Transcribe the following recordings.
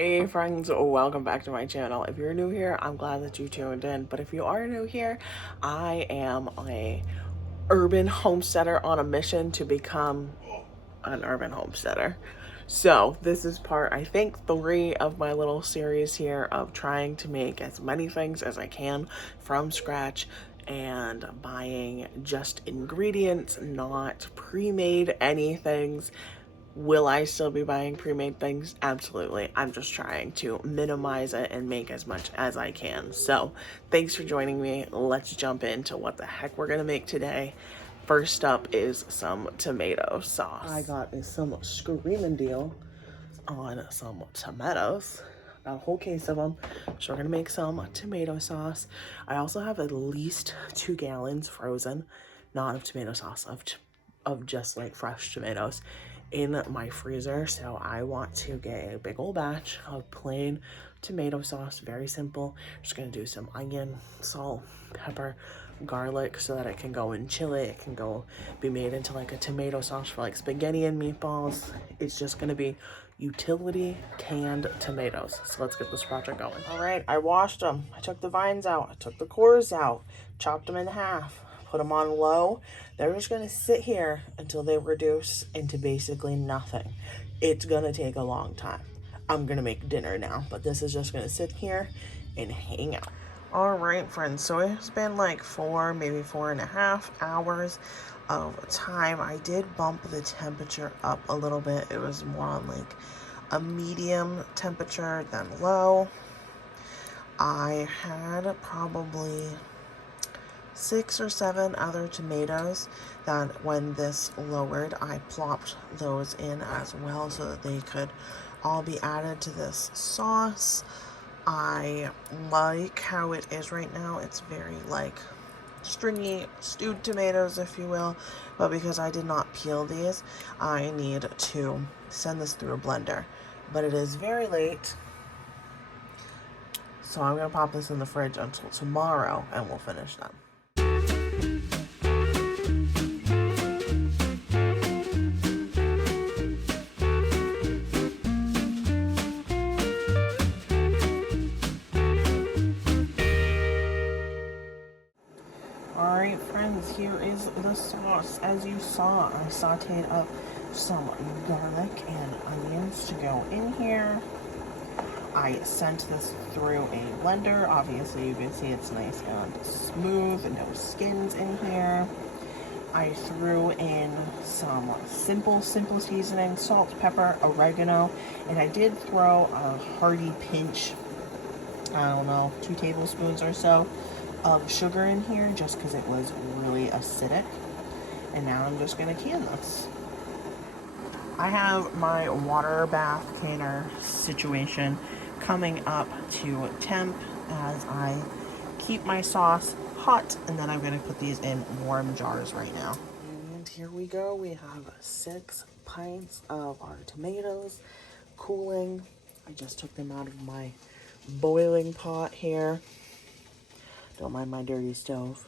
Hey friends, welcome back to my channel. If you're new here, I'm glad that you tuned in. But if you are new here, I am a urban homesteader on a mission to become an urban homesteader. So this is part, I think, 3 of my little series here of trying to make as many things as I can from scratch and buying just ingredients, not pre-made anythings. Will I still be buying pre-made things? Absolutely. I'm just trying to minimize it and make as much as I can. So thanks for joining me. Let's jump into what the heck we're gonna make today. First up is some tomato sauce. I got some screaming deal on some tomatoes. Got a whole case of them. So we're gonna make some tomato sauce. I also have at least 2 gallons frozen, not of tomato sauce, of just like fresh tomatoes in my freezer. So I want to get a big old batch of plain tomato sauce, very simple. Just gonna do some onion, salt, pepper, garlic so that it can go in chili. It can go be made into like a tomato sauce for like spaghetti and meatballs. It's just gonna be utility canned tomatoes. So let's get this project going. All right, I washed them. I took the vines out. I took the cores out, chopped them in half, put them on low. They're just gonna sit here until they reduce into basically nothing. It's gonna take a long time. I'm gonna make dinner now, but this is just gonna sit here and hang out. All right, friends, so it's been like 4, maybe 4.5 hours of time. I did bump the temperature up a little bit. It was more on like a medium temperature than low. I had probably 6 or 7 other tomatoes that when this lowered, I plopped those in as well so that they could all be added to this sauce. I like how it is right now. It's very like stringy stewed tomatoes, if you will, but because I did not peel these, I need to send this through a blender. But it is very late, so I'm gonna pop this in the fridge until tomorrow and we'll finish them. Alright friends, here is the sauce. As you saw, I sauteed up some garlic and onions to go in here. I sent this through a blender. Obviously you can see it's nice and smooth and no skins in here. I threw in some simple seasoning, salt, pepper, oregano, and I did throw a hearty pinch, I don't know, 2 tablespoons or so of sugar in here just because it was really acidic. And now I'm just gonna can this. I have my water bath canner situation coming up to temp as I keep my sauce hot, and then I'm gonna put these in warm jars right now. And here we go. We have 6 pints of our tomatoes cooling. I just took them out of my boiling pot here. Don't mind my dirty stove.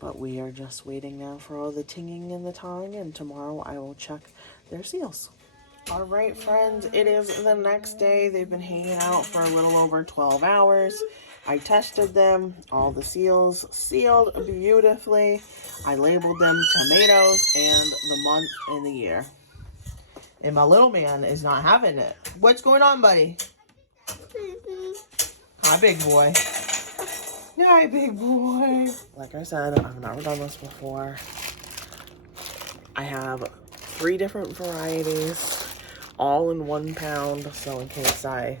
But we are just waiting now for all the tinging and the tong, and tomorrow I will check their seals. All right, friends, it is the next day. They've been hanging out for a little over 12 hours. I tested them. All the seals sealed beautifully. I labeled them tomatoes and the month and the year. And my little man is not having it. What's going on, buddy? Hi, big boy. Hi, big boy. Like I said, I've never done this before. I have 3 different varieties, all in 1 pound, so in case I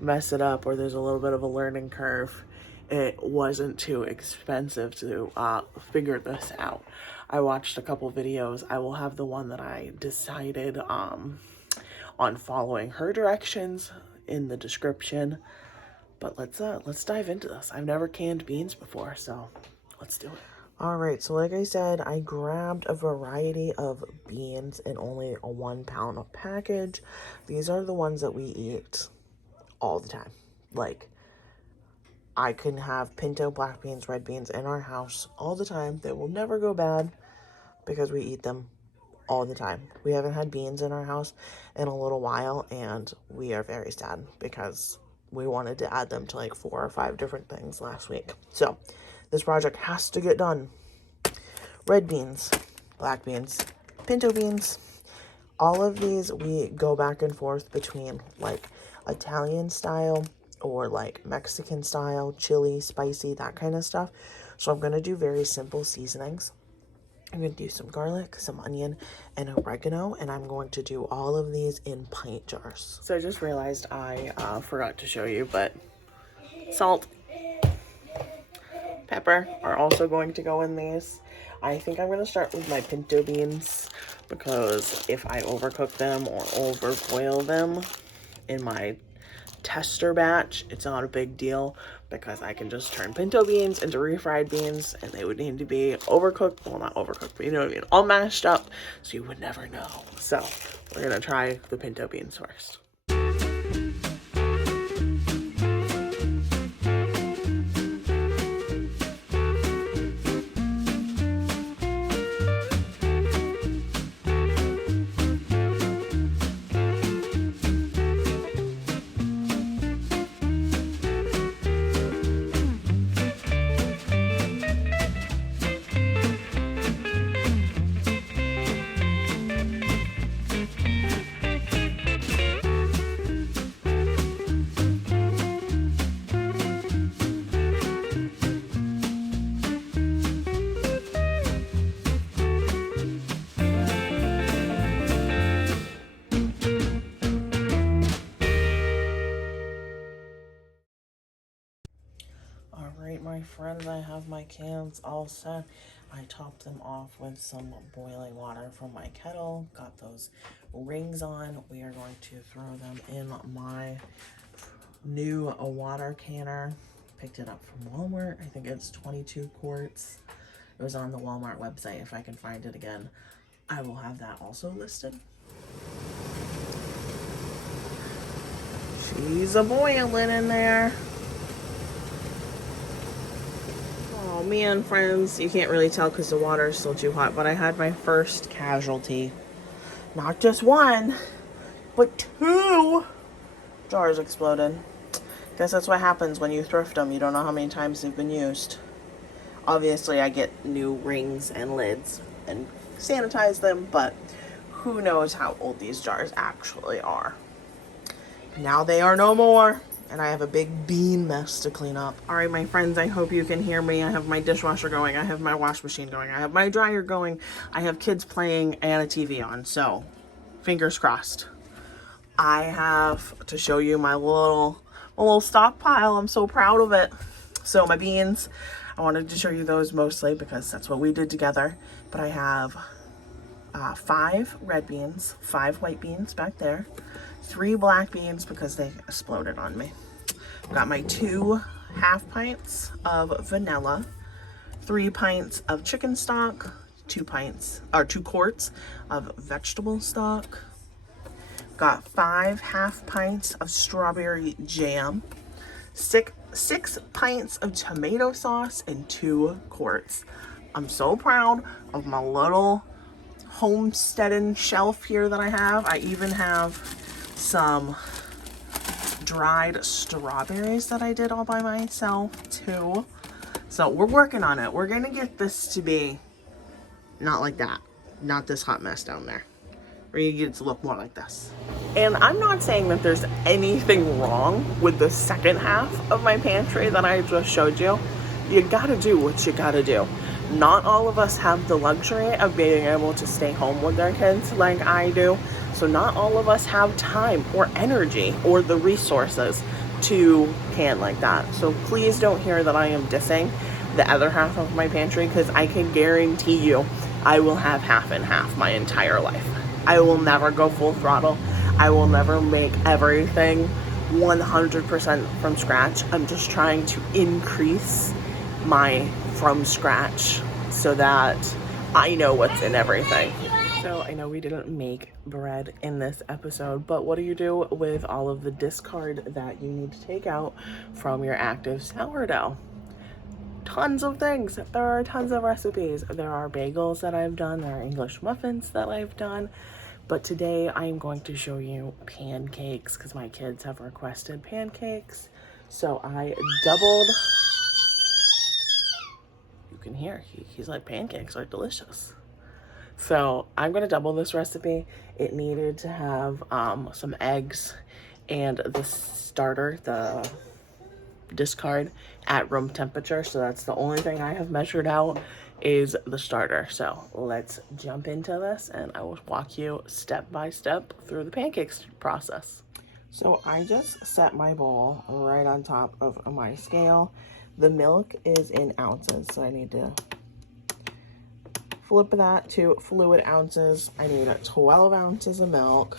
mess it up or there's a little bit of a learning curve, it wasn't too expensive to figure this out. I watched a couple videos. I will have the one that I decided on following her directions in the description. But let's dive into this. I've never canned beans before, so let's do it. All right, so like I said, I grabbed a variety of beans in only a 1 pound package. These are the ones that we eat all the time. Like, I can have pinto, black beans, red beans in our house all the time. They will never go bad because we eat them all the time. We haven't had beans in our house in a little while, and we are very sad because we wanted to add them to like 4 or 5 different things last week. So this project has to get done. Red beans, black beans, pinto beans. All of these we go back and forth between like Italian style or like Mexican style, chili, spicy, that kind of stuff. So I'm going to do very simple seasonings. I'm going to do some garlic, some onion, and oregano, and I'm going to do all of these in pint jars. So I just realized I forgot to show you, but salt, pepper are also going to go in these. I think I'm going to start with my pinto beans because if I overcook them or overboil them in my tester batch, it's not a big deal because I can just turn pinto beans into refried beans and they would need to be overcooked. Well, not overcooked, but you know what I mean? All mashed up so you would never know. So we're going to try the pinto beans first. Alright, my friends, I have my cans all set. I topped them off with some boiling water from my kettle. Got those rings on. We are going to throw them in my new water canner. Picked it up from Walmart. I think it's 22 quarts. It was on the Walmart website. If I can find it again, I will have that also listed. She's a boiling in there. Oh man, friends, you can't really tell because the water is still too hot, but I had my first casualty. Not just one, but 2 jars exploded. Guess that's what happens when you thrift them. You don't know how many times they've been used. Obviously, I get new rings and lids and sanitize them, but who knows how old these jars actually are. Now they are no more. And I have a big bean mess to clean up. All right, my friends, I hope you can hear me. I have my dishwasher going. I have my wash machine going. I have my dryer going. I have kids playing and a TV on. So, fingers crossed. I have to show you my little stockpile. I'm so proud of it. So, my beans, I wanted to show you those mostly because that's what we did together. But I have 5 red beans, 5 white beans back there. 3 black beans because they exploded on me. Got my 2 half pints of vanilla, 3 pints of chicken stock, 2 quarts of vegetable stock. Got 5 half pints of strawberry jam, 6 pints of tomato sauce, and 2 quarts. I'm so proud of my little Homesteading shelf here that I have. I even have some dried strawberries that I did all by myself too. So we're working on it. We're gonna get this to be not like that, not this hot mess down there. We're gonna get it to look more like this. And I'm not saying that there's anything wrong with the second half of my pantry that I just showed you. You gotta do what you gotta do. Not all of us have the luxury of being able to stay home with their kids like I do. So not all of us have time or energy or the resources to can like that. So please don't hear that I am dissing the other half of my pantry because I can guarantee you I will have half and half my entire life. I will never go full throttle. I will never make everything 100% from scratch. I'm just trying to increase my from scratch so that I know what's in everything. So I know we didn't make bread in this episode, but what do you do with all of the discard that you need to take out from your active sourdough? tons of things. There are tons of recipes. There are bagels that I've done. There are English muffins that I've done. But today I am going to show you pancakes because my kids have requested pancakes. So I doubled. You can hear he's like, pancakes are delicious. So I'm gonna double this recipe. It needed to have some eggs and the starter, the discard, at room temperature. So that's the only thing I have measured out is the starter. So let's jump into this and I will walk you step by step through the pancakes process. So I just set my bowl right on top of my scale. The milk is in ounces, so I need to flip that to fluid ounces. I need 12 ounces of milk.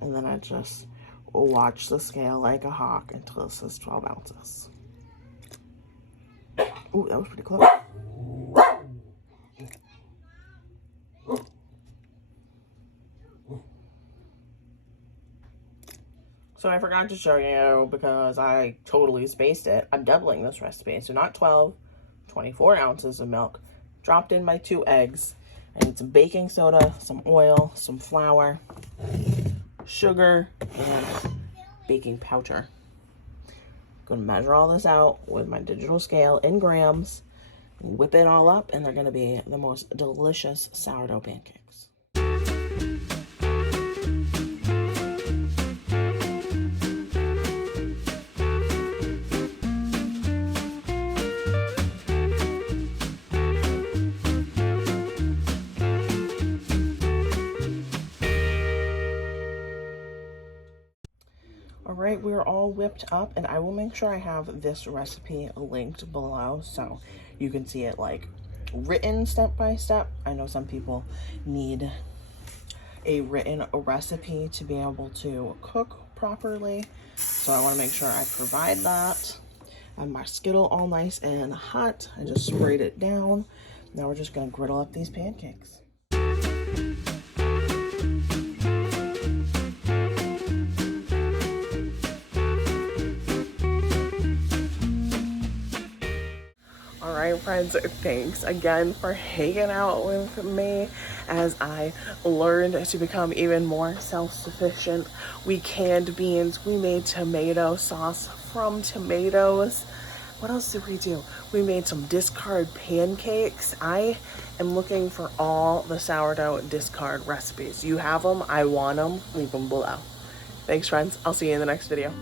And then I just watch the scale like a hawk until it says 12 ounces. Ooh, that was pretty close. So I forgot to show you because I totally spaced it. I'm doubling this recipe. So not 12, 24 ounces of milk. Dropped in my 2 eggs. I need some baking soda, some oil, some flour, sugar, and baking powder. Gonna measure all this out with my digital scale in grams, whip it all up, and they're gonna be the most delicious sourdough pancakes. Alright, we're all whipped up, and I will make sure I have this recipe linked below so you can see it like written step by step. I know some people need a written recipe to be able to cook properly, so I want to make sure I provide that. I have my Skittle all nice and hot. I just sprayed it down. Now we're just going to griddle up these pancakes. Alright friends, thanks again for hanging out with me as I learned to become even more self-sufficient. We canned beans, we made tomato sauce from tomatoes. What else did we do? We made some discard pancakes. I am looking for all the sourdough discard recipes. You have them, I want them, leave them below. Thanks friends, I'll see you in the next video.